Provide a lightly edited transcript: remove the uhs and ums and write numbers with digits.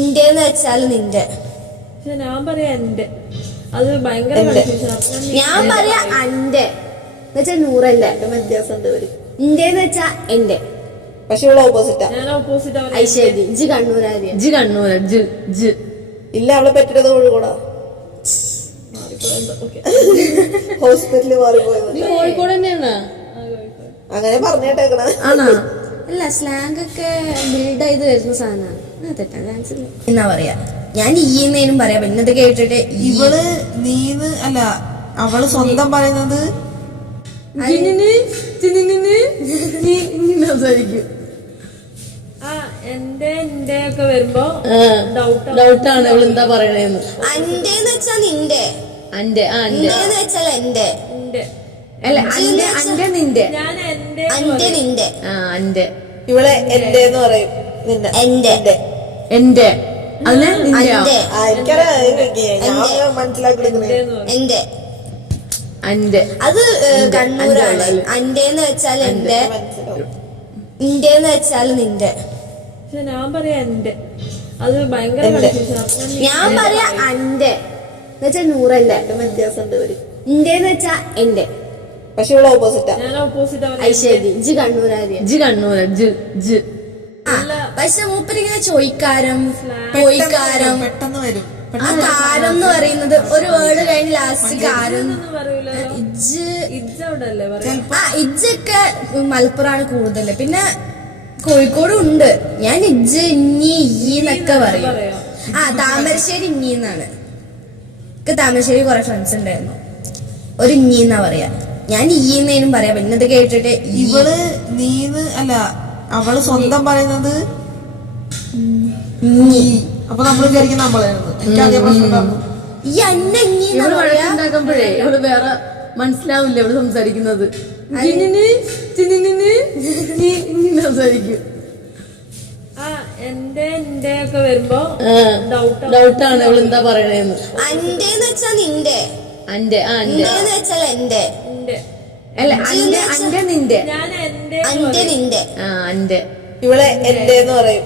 ഇന്ത്യന്ന് വെച്ചാൽ നിന്റെ. ഞാൻ പറയാ എന്റെ. അത് ഭയങ്കര ഞാൻ പറയാ അന്റെ എന്നുവെച്ചാ നൂറല്ല. വ്യത്യാസമുണ്ട്. ഇന്ത്യന്ന് വെച്ചാ എന്റെ. പക്ഷെ ഇവിടെ ഓപ്പോസിറ്റാ. ഞാൻ ഓപ്പോസിറ്റ്. ഐശ്വര്യ ജി കണ്ണൂരാരിയ. ജി കണ്ണൂര ജി ജി ഇല്ല, അവളെ പറ്റിയത് കോഴിക്കോടാ. ഹോസ്പിറ്റലിൽ മാറിപ്പോയത് കോഴിക്കോട് തന്നെയാണ്. അങ്ങനെ പറഞ്ഞേട്ടേക്കണ ആണോ? അല്ല, സ്ലാങ് ഒക്കെ ബിൽഡ് ചെയ്ത് വരുന്ന സാധനമാണ്. തെറ്റാൻ ചാൻസ് ഇല്ല എന്നാ പറയാ. ഞാൻ ഈന്നേനും പറയാ. പിന്നെ ഇത് കേട്ടിട്ട് ഇവള് നീന്ന് അല്ല, അവള് സ്വന്തം പറയുന്നത് സംസാരിക്കും. എന്റെ ഒക്കെ വരുമ്പോ ഡൗട്ടാണ് ഇവള് എന്താ പറയണേന്ന്. അന്റെന്ന് വെച്ചാ നിന്റെ. അന്റെ ഇന്ത്യന്ന് വെച്ചാൽ എന്റെ. അല്ല, അന്റെ അന്റെ നിന്റെ. ഞാൻ എന്റെ അന്റെ നിന്റെ. അന്റെ. ഇവളെ എന്റെ എന്ന് പറയും. നിന്റെ എന്റെ എന്റെ അല്ലെ അന്റെ മനസ്സിലാക്കി എന്റെ. അന്റെ അത് കണ്ണൂരാണ്. അന്റെന്ന് വെച്ചാൽ എന്റെ. ഇന്ത്യന്ന് വെച്ചാൽ നിന്റെ. ഞാൻ പറയാ എന്റെ. അത് ഭയങ്കര ഞാൻ പറയാ അന്റെ എന്നുവെച്ചാ നൂറല്ല. വ്യത്യാസമുണ്ട്. ഇന്ത്യന്ന് വെച്ചാ എന്റെ. പക്ഷെ ഇവിടെ ഓപ്പോസിറ്റാ. ഞാൻ ഓപ്പോസിറ്റ്. ഐശ്വര്യ ജി കണ്ണൂരാരിയ. ജി കണ്ണൂര ജി ജി പക്ഷെ മൂപ്പരിങ്ങനെ ചോയ്ക്കാരം പോയിക്കാരം പെട്ടെന്ന് വരും. ആ കാരം എന്ന് പറയുന്നത് ഒരു വേർഡ് കഴിഞ്ഞ് ലാസ്റ്റ് കാരം. ഇജ്ജൊക്കെ മലപ്പുറമാണ് കൂടുതല്. പിന്നെ കോഴിക്കോടും ഉണ്ട്. ഞാൻ ഇജ്ജ് ഇഞ്ഞി ഈ എന്നൊക്കെ പറയും. താമരശ്ശേരി ഇഞ്ഞി എന്നാണ്. എനിക്ക് താമരശ്ശേരി കുറെ ഫ്രണ്ട്സ് ഉണ്ടായിരുന്നു. ഒരു ഇഞ്ഞി എന്നാ പറയാ. ഞാൻ ഈന്നേനും പറയാ. പിന്നെ ഇത് കേട്ടിട്ട് ഇവള് നീന്ന് അല്ല, അവള് സ്വന്തം പറയുന്നത് അപ്പൊ നമ്മൾ വിചാരിക്കുന്ന നമ്മളായിരുന്നു. എനിക്ക് അതേ പ്രശ്നം ഉണ്ടായിരുന്നു. ഈ അന്ന ഇവള് വഴക്കുണ്ടാക്കുമ്പോഴേ ഇവള് വേറെ മനസ്സിലാവില്ല ഇവള് സംസാരിക്കുന്നത്. സംസാരിക്കും. എന്റെ ഒക്കെ വരുമ്പോ ഡൗട്ടാണ് ഇവള് എന്താ പറയണേന്ന്. അന്റെന്ന് വെച്ചാ നിന്റെ. അന്റെ ഇന്ത്യന്ന് വെച്ചാൽ എന്റെ. അല്ല, അന്റെ അന്റെ നിന്റെ. ഞാൻ എന്റെ അന്റെ നിന്റെ. അന്റെ ഇവളെ എന്റെ എന്ന് പറയും.